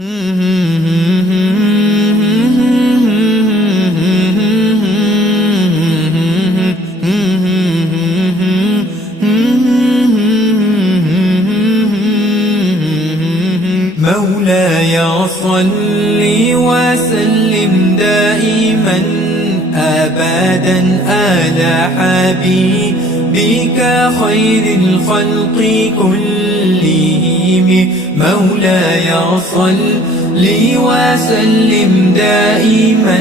مولاي صل وسلم دائما أبدا على حبيبك خير الخلق كلهم. مولاي صل وسلم دائما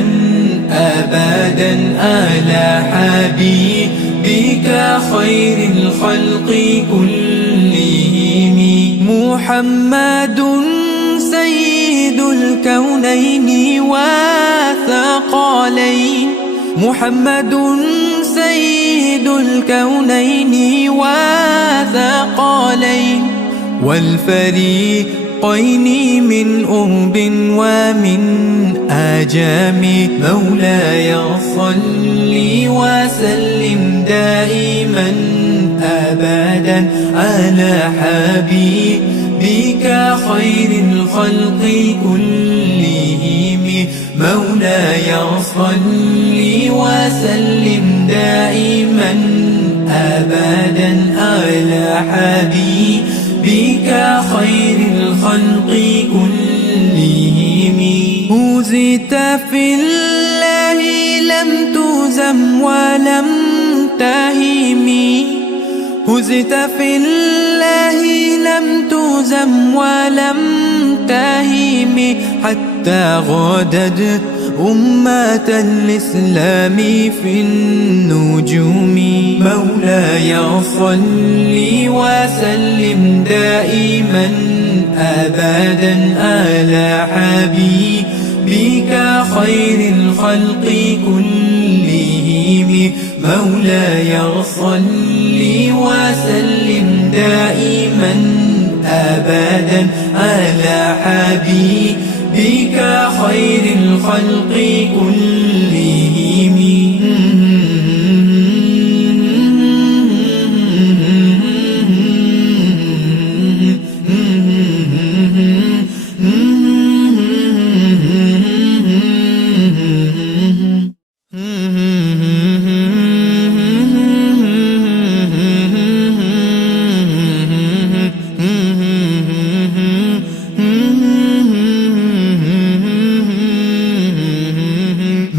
أبدا على حبيبك خير الخلق كلهم. محمد سيد الكونين والثقلين، محمد سيد الكونين والثقلين والفريقين من أرب ومن آجام. مولاي صل وسلم دائما أبدا على حبيبك خير الخلق كلهم. مولاي صل وسلم دائما أبدا على حبيبك خير الخلق كلهم. هزت في الله لم تزم ولم تهمي، هزت في الله لم تزم ولم تهم، حتى غادت أمة الإسلام في النجوم. مولاي صل وسلم دائما أبدا على حبيبك خير الخلق كلهم. مولاي صل وسلم دائما أبدا على حبيبك خير الخلق كلهم.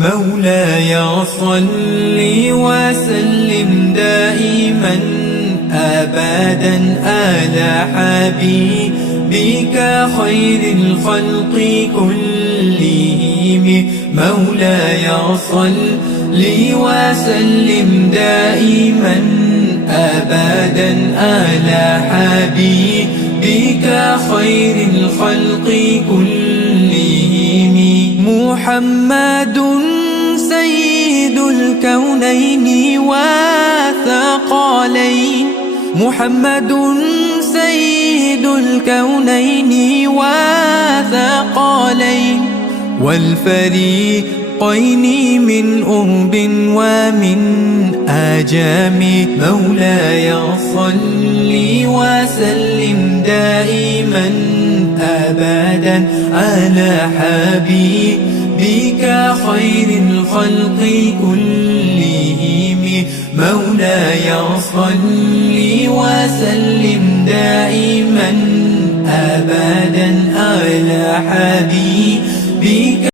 مولاي صل وسلم دائما أبدا على حبيبك خير الخلق كلهم. مولاي صل وسلم دائما أبدا على حبيبك خير الخلق كلهم. محمد سيد الكونين والثقلين، محمد سيد الكونين والثقلين والفريقين من أرب ومن آجام. مولاي صل وسلم دائما أبدا على حبيبك خير الخلق كلهم. مولاي صل وسلم دائما أبدا على حبيبك